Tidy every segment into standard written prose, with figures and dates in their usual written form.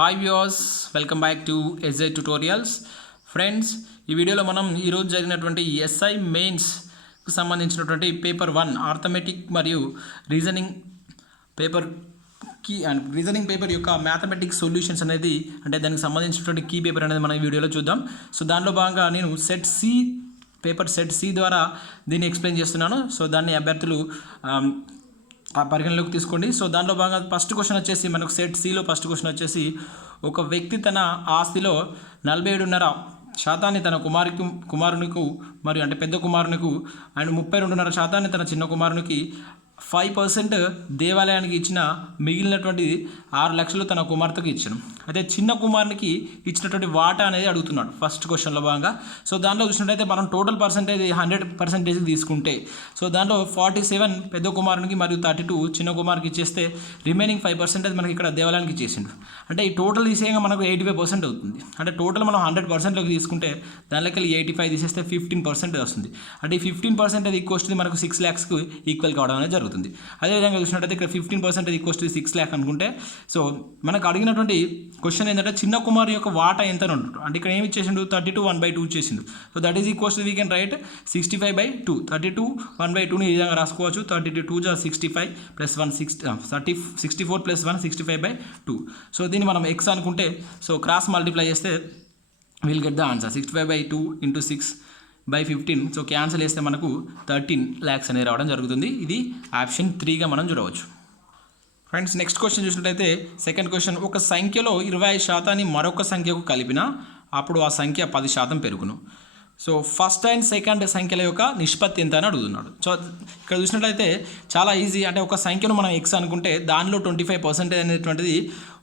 Hi viewers, welcome back to SI tutorials. Friends, ఈ వీడియోలో మనం ఈరోజు జరిగినటువంటి ఎస్ఐ మెయిన్స్కి సంబంధించినటువంటి పేపర్ 1 ఆర్థమెటిక్ మరియు రీజనింగ్ పేపర్ యొక్క మ్యాథమెటిక్స్ సొల్యూషన్స్ అనేది అంటే దానికి సంబంధించినటువంటి కీ పేపర్ అనేది మనం ఈ వీడియోలో చూద్దాం. సో దానిలో భాగంగా నేను పేపర్ సెట్ సి ద్వారా దీన్ని ఎక్స్ప్లెయిన్ చేస్తున్నాను. సో దాన్ని అభ్యర్థులు పరిగణలోకి తీసుకోండి. సో దానిలో భాగంగా ఫస్ట్ క్వశ్చన్ వచ్చేసి మనకు సెట్ సిలో ఫస్ట్ క్వశ్చన్ వచ్చేసి, ఒక వ్యక్తి తన ఆస్తిలో 47.5% తన కుమారునికి మరియు అంటే పెద్ద కుమారునికి అండ్ 32.5% తన చిన్న కుమారునికి 5% దేవాలయానికి ఇచ్చిన మిగిలినటువంటి 6 లక్షలు తన కుమార్తెకు ఇచ్చాను. అయితే చిన్న కుమారునికి ఇచ్చినటువంటి వాటా అనేది అడుగుతున్నాడు ఫస్ట్ క్వశ్చన్లో భాగంగా. సో దాంట్లో చూసినట్టయితే మనం టోటల్ పర్సంటేజ్ 100% తీసుకుంటే, సో దాంట్లో 47 పెద్ద కుమారునికి మరియు 32 చిన్న కుమారుకి ఇచ్చేస్తే రిమైనింగ్ 5% మనకి ఇక్కడ దేవాలయానికి ఇచ్చేసిండు. అంటే ఈ టోటల్ తీసేయంగా మనకు 85% అవుతుంది. అంటే టోటల్ మనం 100%లోకి తీసుకుంటే దానిలోకి 85 తీసేస్తే 15% వస్తుంది. అంటే ఈ 15% అది ఈక్వల్ టు మనకు 6 lakhsకి ఈక్వల్ కావడం అనేది జరుగుతుంది. అదేవిధంగా చూసినట్టయితే ఇక్కడ 15% ఈక్వల్ టు 6 lakh అనుకుంటే, సో మనకు అడిగినటువంటి క్వశ్చన్ ఏంటంటే చిన్న కుమారు యొక్క వాటా ఎంత అని ఉంటుంది. అంటే ఇక్కడ ఏమి ఇచ్చేసిండు, 32 1/2 ఇచ్చేసిండు. So that is equals to we can write 65/2. 32 1/2ని ఈ విధంగా రాసుకోవచ్చు. 32 + 65 + 1 64 + 1 65/2. సో దీన్ని మనం ఎక్స్ అనుకుంటే, సో క్రాస్ మల్టిప్లై చేస్తే will get the answer 65/2 × 6/15. So cancel చేస్తే మనకు 13 lakhs అనేది రావడం జరుగుతుంది. ఇది ఆప్షన్ 3గా మనం చూడవచ్చు. ఫ్రెండ్స్, నెక్స్ట్ క్వశ్చన్ చూసినట్టయితే సెకండ్ క్వశ్చన్, ఒక సంఖ్యలో 25% మరొక సంఖ్యకు కలిపినా అప్పుడు ఆ సంఖ్య 10% పెరుగును. సో ఫస్ట్ అండ్ సెకండ్ సంఖ్యల యొక్క నిష్పత్తి ఎంత అని అడుగుతున్నాడు. సో ఇక్కడ చూసినట్లయితే చాలా ఈజీ. అంటే ఒక సంఖ్యను మనం ఎక్స్ అనుకుంటే దానిలో 25% అనేటువంటిది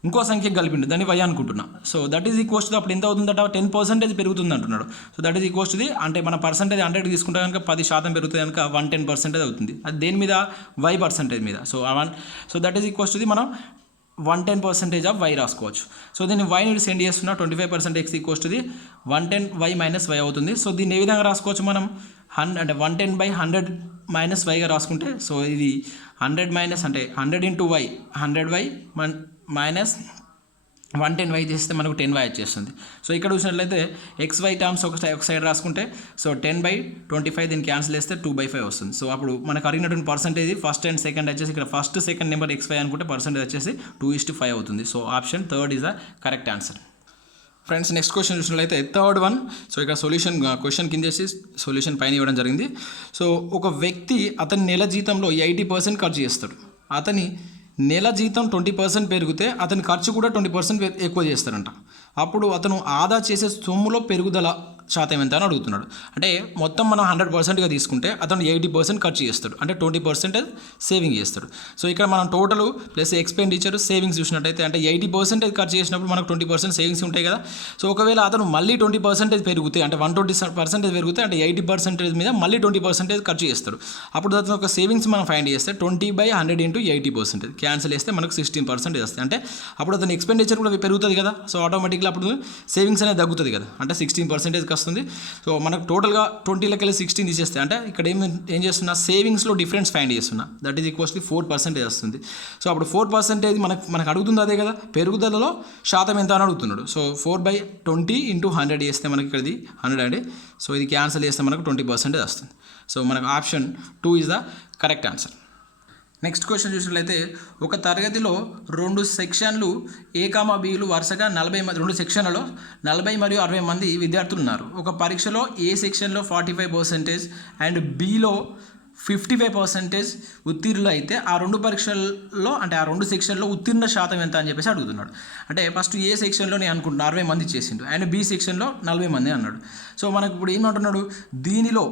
ఇంకో సంఖ్యకు కలిపిండు, దాన్ని వై అనుకుంటున్నా. So that is equals to అప్పుడు ఎంత అవుతుందట, 10% పెరుగుతుంది అంటున్నాడు. So that is equals to అంటే మన పర్సంటేజ్ 100 తీసుకుంటే కనుక 10% పెరుగుతుంది కనుక 110% అవుతుంది. అది దేని మీద, వై పర్సంటేజ్ మీద. So that is equals to మనం 110% ఆఫ్ వై రాసుకోవచ్చు. సో దీన్ని వైని సెండ్ చేస్తున్నా, 25% X equals to 110 Y minus Y అవుతుంది. సో దీన్ని ఏ విధంగా రాసుకోవచ్చు మనం, 110/100 మైనస్ వైగా రాసుకుంటే, సో ఇది 100 మైనస్ అంటే 100 × వై 100y మైనస్ 110y చేస్తే మనకు 10y వచ్చేస్తుంది. సో ఇక్కడ చూసినట్లయితే XY టర్మ్స్ ఒక సైడ్ రాసుకుంటే, సో 10/25 దీన్ని క్యాన్సిల్ చేస్తే 2/5 వస్తుంది. సో అప్పుడు మనకు అడిగినటువంటి పర్సంటేజ్ ఫస్ట్ అండ్ సెకండ్ వచ్చేసి ఇక్కడ ఫస్ట్ సెకండ్ నెంబర్ XY అనుకుంటే పర్సంటేజ్ వచ్చేసి 2:5 అవుతుంది. So option 3 is the correct answer. Friends, next question చూసినట్లయితే థర్డ్ వన్. సో ఇక్కడ క్వశ్చన్ కింద చేసి సొల్యూషన్ పైన ఇవ్వడం జరిగింది. సో ఒక వ్యక్తి అతని నెల జీతంలో 80% ఖర్చు చేస్తాడు. అతని నెల జీతం 20% పెరిగితే అతని ఖర్చు కూడా 20% ఎక్కువ చేస్తారంట. అప్పుడు అతను ఆదా చేసే సొమ్ములో పెరుగుదల శాతం ఎంత అని అడుగుతున్నాడు. అంటే మొత్తం మనం 100%గా తీసుకుంటే అతను 80% ఖర్చు చేస్తాడు, అంటే 20% సేవింగ్ చేస్తాడు. సో ఇక్కడ మనం టోటల్ ప్లస్ ఎక్స్పెండిచర్ సేవింగ్స్ చూసినట్టయితే, అంటే 80% ఖర్చు చేసినప్పుడు మనకు 20% సేవింగ్స్ ఉంటాయి కదా. సో ఒకవేళ అతను మళ్ళీ 20% పెరిగితే, అంటే 120% పెరిగితే, అంటే 80% మీద మళ్ళీ 20% ఖర్చు చేస్తాడు. అప్పుడు అతను ఒక సేవింగ్స్ మనం ఫైండ్ చేస్తే 20/100 × 80% క్యాన్సిల్ చేస్తే మనకు 16% వస్తుంది. అంటే అప్పుడు అతని ఎక్స్పెండిచర్ కూడా పెరుగుతుంది కదా. సో ఆటోమేటిక్గా అప్పుడు సేవింగ్స్ అనేది తగ్గుతుంది కదా, అంటే 16% వస్తుంది. సో మనకు టోటల్గా 20 16 తీసేస్తే, అంటే ఇక్కడ ఏం చేస్తున్నా, సేవింగ్స్లో డిఫరెన్స్ ఫైండ్ చేస్తున్నా, దట్ ఈజ్ ఈక్వల్స్ టు 4% వస్తుంది. సో అప్పుడు 4% మనకు అడుగుతుంది అదే కదా, పెరుగుదలలో శాతం ఎంత అని అడుగుతున్నాడు. సో 4/20 × 100 చేస్తే మనకి ఇక్కడది 100 అండి. సో ఇది క్యాన్సిల్ చేస్తే మనకు 20% వస్తుంది. సో మనకు option 2 is the correct answer. Next question చూసినట్లయితే, ఒక తరగతిలో 2 సెక్షన్లు A, Bలు వరుసగా 2 సెక్షన్లలో 40 మరియు 60 మంది విద్యార్థులు ఉన్నారు. ఒక పరీక్షలో ఏ సెక్షన్లో 45% అండ్ Bలో 55% ఉత్తీర్ణులు అయితే ఆ 2 పరీక్షల్లో, అంటే ఆ 2 సెక్షన్లో ఉత్తీర్ణ శాతం ఎంత అని చెప్పేసి అడుగుతున్నాడు. అంటే ఫస్ట్ ఏ సెక్షన్లో నేను అనుకుంటున్నా 60 మంది చేసిండు, అండ్ B సెక్షన్లో 40 మంది అన్నాడు. సో మనకు ఇప్పుడు ఏమంటున్నాడు, దీనిలో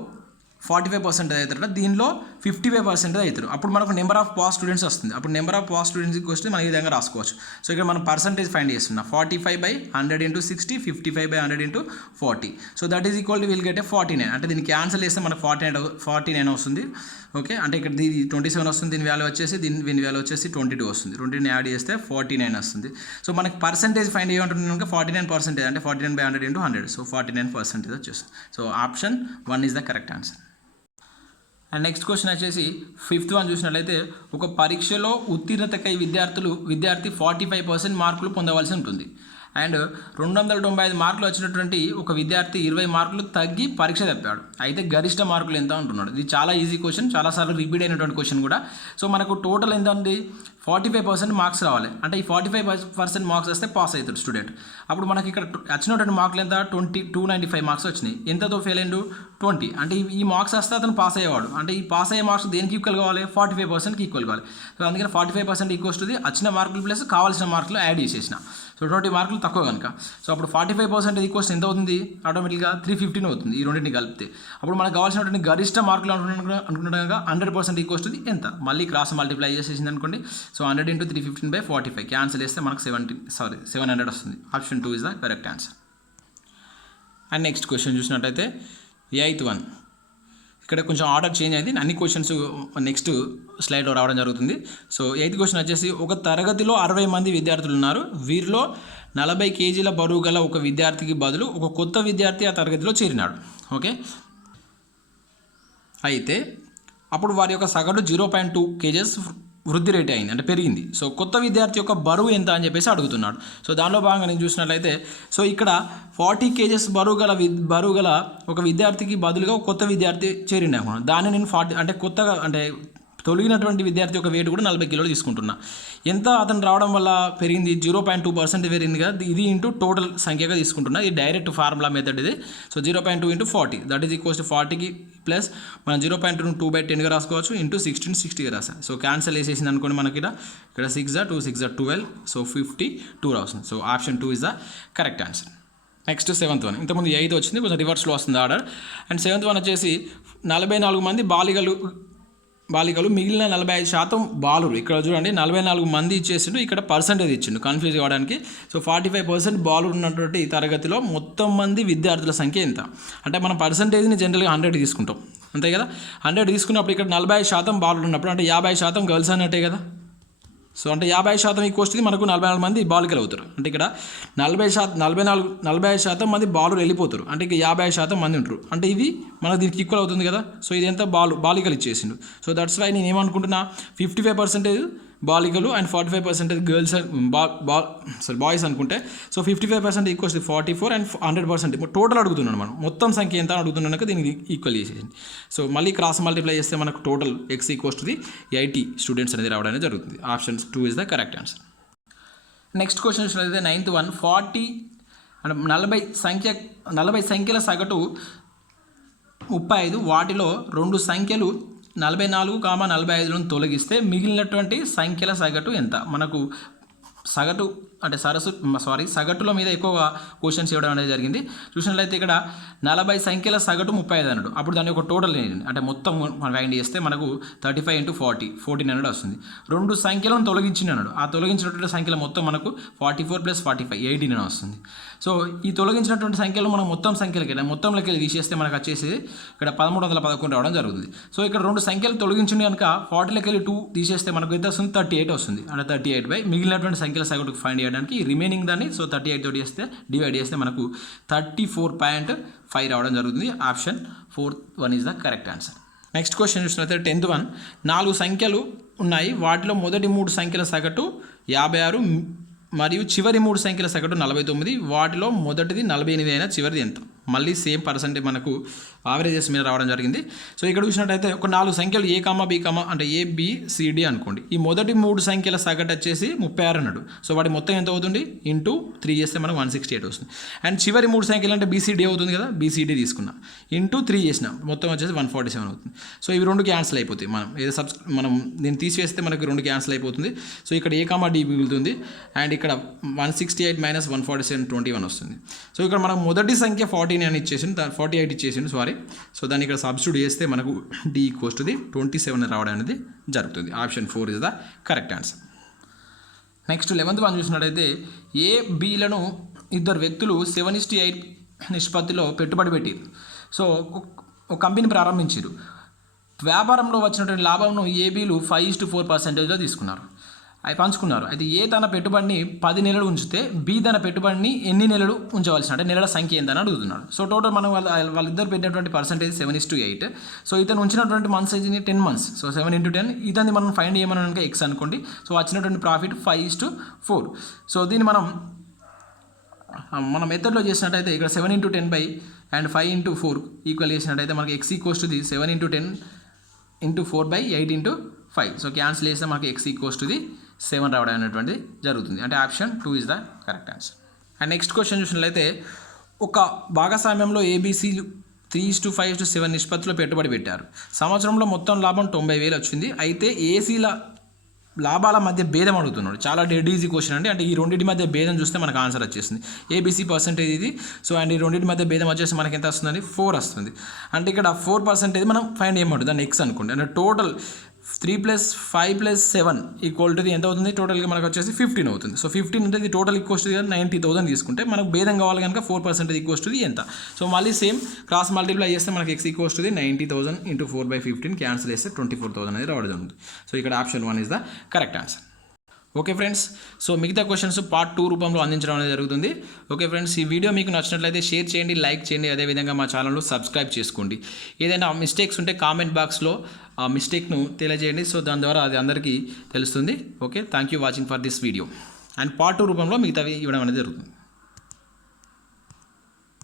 45% అవుతారు, దీనిలో 55% అవుతారు. అప్పుడు మనకు నెంబర్ ఆఫ్ పాస్ స్టూడెంట్స్ వస్తుంది. అప్పుడు నెంబర్ ఆఫ్ పాస్ స్టూడెంట్స్కి వస్తే మనం ఈ విధంగా రాసుకోవచ్చు. సో ఇక్కడ మనం పర్సంటేజ్ ఫైండ్ చేస్తున్నా, 45/100 × 60, 55/100 × 40. So that is equal to will get 49. అంటే దీన్ని క్యాన్సిల్ చేస్తే మనకు 49 వస్తుంది. ఓకే, అంటే ఇక్కడ దీని 27 వస్తుంది, దీని వాల్యూ వచ్చేసి 22 వస్తుంది. 22 యాడ్ చేస్తే 49 వస్తుంది. సో మనకి పర్సంటేజ్ ఫైండ్ చేయమంటున్నాక 49%, అంటే 49/100 × 100. సో 49% వచ్చేస్తుంది. So option 1 is the correct answer. And next question వచ్చేసి 5th వన్ చూసినట్లయితే ఒక పరీక్షలో ఉత్తీర్ణతకై విద్యార్థి 45% మార్కులు పొందవలసి ఉంటుంది. అండ్ 295 మార్కులు వచ్చినటువంటి ఒక విద్యార్థి 20 మార్కులు తగ్గి పరీక్ష తప్పాడు. అయితే గరిష్ట మార్కులు ఎంత అంటున్నాడు. ఇది చాలా ఈజీ క్వశ్చన్, చాలాసార్లు రిపీట్ అయినటువంటి క్వశ్చన్ కూడా. సో మనకు టోటల్ ఎంత ఉంది, 45% మార్క్స్ రావాలి. అంటే ఈ 45% మార్క్స్ వస్తే పాస్ అవుతాడు స్టూడెంట్. అప్పుడు మనకి ఇక్కడ వచ్చినటువంటి మార్కులు ఎంత, 295 మార్క్స్ వచ్చినాయి. ఎంతతో ఫెయిల్ అయ్యిండు, 20. అంటే ఈ మార్క్స్ వస్తే అతను పాస్ అయ్యేవాడు. అంటే ఈ పాస్ అయ్యే మార్క్స్ దేనికి ఈక్వల్ కావాలి, 45%కి ఈక్వల్ కావాలి. సో అందుకని 45% ఈక్వల్స్ టు వచ్చిన మార్కులు ప్లస్ కావాల్సిన మార్కులు యాడ్ చేసేసిన. సో 20 మార్కులు తక్కువ కనుక, సో అప్పుడు 45% ఈక్వల్స్ ఎంత అవుతుంది, ఆటోమేటిక్గా 315 అవుతుంది ఈ రెండింటిని కలిపితే. అప్పుడు మనకు కావాల్సినటువంటి గరిష్ట మార్కులు అనుకున్నట్టుగా 100% ఈక్వల్స్ టు ఎంత, మళ్ళీ క్రాస్ మల్టిప్లై చేసేసింది అనుకోండి. సో 100 × 315/45 క్యాన్సిల్ చేస్తే మనకు 700 వస్తుంది. Option 2 is the correct answer. And next question చూసినట్టయితే 8th వన్. ఇక్కడ కొంచెం ఆర్డర్ చేంజ్ అయింది, అన్ని క్వశ్చన్స్ నెక్స్ట్ స్లైడ్లో రావడం జరుగుతుంది. సో 8th క్వశ్చన్ వచ్చేసి ఒక తరగతిలో 60 మంది విద్యార్థులు ఉన్నారు. వీరిలో 40 kgల బరువు గల ఒక విద్యార్థికి బదులు ఒక కొత్త విద్యార్థి ఆ తరగతిలో చేరినాడు. ఓకే, అయితే అప్పుడు వారి యొక్క సగటు 0.2 kgs వృద్ధి రేట్ అయింది, అంటే పెరిగింది. సో కొత్త విద్యార్థి యొక్క బరువు ఎంత అని చెప్పేసి అడుగుతున్నాడు. సో దానిలో భాగంగా నేను చూసినట్లయితే, సో ఇక్కడ 40 kgs బరువు గల ఒక విద్యార్థికి బదులుగా ఒక కొత్త విద్యార్థి చేరిండు అనుకున్నాను. దాన్ని నేను 40 అంటే కొత్తగా అంటే తొలగినటువంటి విద్యార్థి యొక్క వెయిట్ కూడా 40 కిలోలు తీసుకుంటున్నా. ఎంత అతను రావడం వల్ల పెరిగింది, 0.2% పెరిగింది కదా, ఇది ఇంటూ టోటల్ సంఖ్యగా తీసుకుంటున్నా. ఇది డైరెక్ట్ ఫార్ములా మెథడ్ ఇది. So 0.2 × 40 that is equals to 40కి ప్లస్ మనం 0.2 2/10గా రాసుకోవచ్చు, ఇంటూ 16 60గా రాసాను. సో క్యాన్సల్ వేసేసింది అనుకోండి, మనకి ఇక్కడ 6 2 6 12, సో 52 రాస్తుంది. So option 2 is the correct answer. Next 7th one. ఇంతకుముందు 8th వచ్చింది, కొంచెం రివర్స్లో వస్తుంది ఆర్డర్. అండ్ 7th వన్ వచ్చేసి 44 మంది బాలికలు మిగిలిన 45% బాలురు. ఇక్కడ చూడండి 44 మంది ఇచ్చేసిండు, ఇక్కడ పర్సంటేజ్ ఇచ్చిండు కన్ఫ్యూజ్ కావడానికి. సో 45% బాలురు ఉన్నటువంటి తరగతిలో మొత్తం మంది విద్యార్థుల సంఖ్య ఎంత. అంటే మనం పర్సంటేజ్ని జనరల్గా 100 తీసుకుంటాం, అంతే కదా. 100 తీసుకున్నప్పుడు ఇక్కడ 40% బాలురు ఉన్నప్పుడు అంటే 50% గర్ల్స్ అన్నట్టే కదా. సో అంటే 50% ఈక్వల్స్ మనకు 44 మంది బాలికలు అవుతారు. అంటే ఇక్కడ 40% మంది బాలురు వెళ్ళిపోతారు, అంటే ఇక 50% మంది ఉంటారు. అంటే ఇది మనకు దీనికి ఈక్వల్ అవుతుంది కదా. సో ఇది ఎంత బాలికలు ఇచ్చేసిండు. సో దట్స్ వై నేను ఏమనుకుంటున్నా, 55% బాలికలు అండ్ 45% గర్ల్స్ బాయ్స్ అనుకుంటే. సో 55% ఈక్వల్స్ 44 అండ్ 100% టోటల్ అడుగుతున్నాను, మనం మొత్తం సంఖ్య ఎంత అడుగుతున్నాక దీనికి ఈక్వల్ చేసేసింది. సో మళ్ళీ క్రాస్ మల్టిప్లై చేస్తే మనకు total x equals to 80 students అనేది రావడం జరుగుతుంది. Option 2 is the correct answer. Next question చూసినట్లయితే 9th వన్. 40 సంఖ్యల సగటు 35, వాటిలో 2 సంఖ్యలు 44, 45లను తొలగిస్తే మిగిలినటువంటి సంఖ్యల సగటు ఎంత. మనకు సగటు అంటే సగటుల మీద ఎక్కువ క్వశ్చన్స్ ఇవ్వడం అనేది జరిగింది. చూసినట్లయితే ఇక్కడ 40 సంఖ్యల సగటు 35 అన్నాడు. అప్పుడు దాని యొక్క టోటల్ అంటే మొత్తం మనం ఫైండ్ చేస్తే మనకు 35 × 40 1400 వస్తుంది. 2 సంఖ్యలను తొలగించింది అన్నాడు. ఆ తొలగించినటువంటి సంఖ్యల మొత్తం మనకు 44 + 45 18 వస్తుంది. సో ఈ తొలగించినటువంటి సంఖ్యలు మనం మొత్తం మొత్తంలోకి వెళ్ళి తీసేస్తే మనకు వచ్చేసి ఇక్కడ 1311 రావడం జరుగుతుంది. సో ఇక్కడ 2 సంఖ్యలు తొలగించింది కనుక 40లోకి వెళ్ళి 2 తీసేస్తే మనకు ఎంత వస్తుంది, 38 వస్తుంది. అంటే 38 మిగిలినటువంటి సంఖ్యల సగటుకు ఫైండ్ చేయడానికి రిమైనింగ్ దాన్ని 38 తోటి డివైడ్ చేస్తే మనకు 34.5 రావడం జరుగుతుంది. Option 4 is the correct answer. Next question చూసినట్లయితే 10th వన్. 4 సంఖ్యలు ఉన్నాయి, వాటిలో మొదటి 3 సంఖ్యల సగటు 56 మరియు చివరి 3 సంఖ్యల సగటు 49, వాటిలో మొదటిది 48 అయినా చివరిది ఎంత. మళ్ళీ సేమ్ పర్సెంటేజ్ మనకు ఆవరేజెస్ మీద రావడం జరిగింది. సో ఇక్కడ చూసినట్టయితే ఒక 4 సంఖ్యలు A, B అంటే ABCD అనుకోండి. ఈ మొదటి 3 సంఖ్యల సగటు వచ్చేసి 36 అన్నాడు. సో వాటి మొత్తం ఎంత అవుతుంది, ఇంటూ 3 చేస్తే మనకు 168 వస్తుంది. అండ్ చివరి 3 సంఖ్యలు అంటే BCD అవుతుంది కదా, BCD తీసుకున్నా ఇంటూ 3 చేసిన మొత్తం వచ్చేసి 147 అవుతుంది. సో ఇవి 2 క్యాన్సిల్ అయిపోతాయి. మనం దీన్ని తీసివేస్తే మనకు 2 క్యాన్సిల్ అయిపోతుంది. సో ఇక్కడ A, D మిగులుతుంది. అండ్ ఇక్కడ 168 - 147 21 వస్తుంది. సో ఇక్కడ మనం మొదటి సంఖ్య 49 అని ఇచ్చేసింది, 48 ఇచ్చేసింది సో దాన్ని ఇక్కడ సబ్స్టిట్యూట్ చేస్తే మనకు D ఈక్వల్స్ టు 27 రావడం అనేది జరుగుతుంది. Option 4 is the correct answer. Next 11th one చూసినట్టయితే A, Bలను 2 వ్యక్తులు 7:8 నిష్పత్తిలో పెట్టుబడి పెట్టారు. సో ఒక కంపెనీ ప్రారంభించారు. వ్యాపారంలో వచ్చినటువంటి లాభంను ABలు 5:4% తీసుకున్నారు. అవి పంచుకున్నారు. అయితే ఏ తన పెట్టుబడిని 10 నెలలు ఉంచితే బి తన పెట్టుబడిని ఎన్ని నెలలు ఉంచవలసిన అంటే నెలల సంఖ్య ఏందని అడుగుతున్నాడు. సో టోటల్ మనం వాళ్ళిద్దరు పెట్టినటువంటి పర్సెంటేజ్ 7:8. సో ఇతను ఉంచినటువంటి మంత్స్ ఏజ్ని 10 months. సో 7 × 10 ఇతన్ని మనం ఫైండ్ చేయమని కనుక ఎక్స్ అనుకోండి. సో వచ్చినటువంటి ప్రాఫిట్ 5:4. సో దీన్ని మనం మెథడ్లో చేసినట్టయితే ఇక్కడ 7 × 10 అండ్ 5 × 4 ఈక్వల్ చేసినట్టయితే మనకి X equals to 7 × 10 × 4/8 × 5. So cancel చేస్తే మనకి ఎక్స్ ఈక్వల్స్ టు 7 రావడం అనేటువంటిది జరుగుతుంది. అంటే option 2 is the correct answer. And next question చూసినట్లయితే ఒక భాగస్వామ్యంలో ఏబీసీలు 3:5:7 నిష్పత్తిలో పెట్టుబడి పెట్టారు. సంవత్సరంలో మొత్తం లాభం 90,000 వచ్చింది. అయితే ఏసీల లాభాల మధ్య భేదం అడుగుతున్నాడు. చాలా డెడ్ ఈజీ క్వశ్చన్ అండి. అంటే ఈ రెండింటి మధ్య భేదం చూస్తే మనకు ఆన్సర్ వచ్చేసింది. ఏబీసీ పర్సెంటేజ్ ఇది. సో అండ్ ఈ రెండింటి మధ్య భేదం వచ్చేసి మనకి ఎంత వస్తుందండి 4 వస్తుంది. అంటే ఇక్కడ 4% మనం ఫైండ్ చేయమంటుంది. దాన్ని ఎక్స్ అనుకోండి. అంటే టోటల్ 3 + 5 + 7 = ఎంత అవుతుంది? టోటల్గా మనకు వచ్చేసి 15 అవుతుంది. సో 15 అంటే ఇది టోటల్ ఈక్వల్స్ 90,000 తీసుకుంటే మనకు భేదం కావాలి కనుక 4% ఈక్వల్స్ ఎంత. సో మళ్ళీ సేమ్ క్రాస్ మల్టిప్లై చేస్తే మనకి ఎక్స్ ఈక్వల్స్ 90,000 × 4/15 క్యాన్సిల్ చేస్తే 24,000 అనేది రావడం జరుగుతుంది. సో ఇక్కడ option 1 is the correct answer. Okay friends, so మిగతా క్వశ్చన్స్ పార్ట్ 2 రూపంలో అందించడం అనేది జరుగుతుంది. ఓకే ఫ్రెండ్స్, ఈ వీడియో మీకు నచ్చినట్లయితే షేర్ చేయండి, లైక్ చేయండి, అదేవిధంగా మా ఛానల్లో సబ్స్క్రైబ్ చేసుకోండి. ఏదైనా మిస్టేక్స్ ఉంటే కామెంట్ బాక్స్లో ఆ మిస్టేక్ను తెలియజేయండి. సో దాని ద్వారా అది అందరికీ తెలుస్తుంది. Okay, thank you watching for this video. And part 2 రూపంలో మిగతావి ఇవ్వడం అనేది జరుగుతుంది.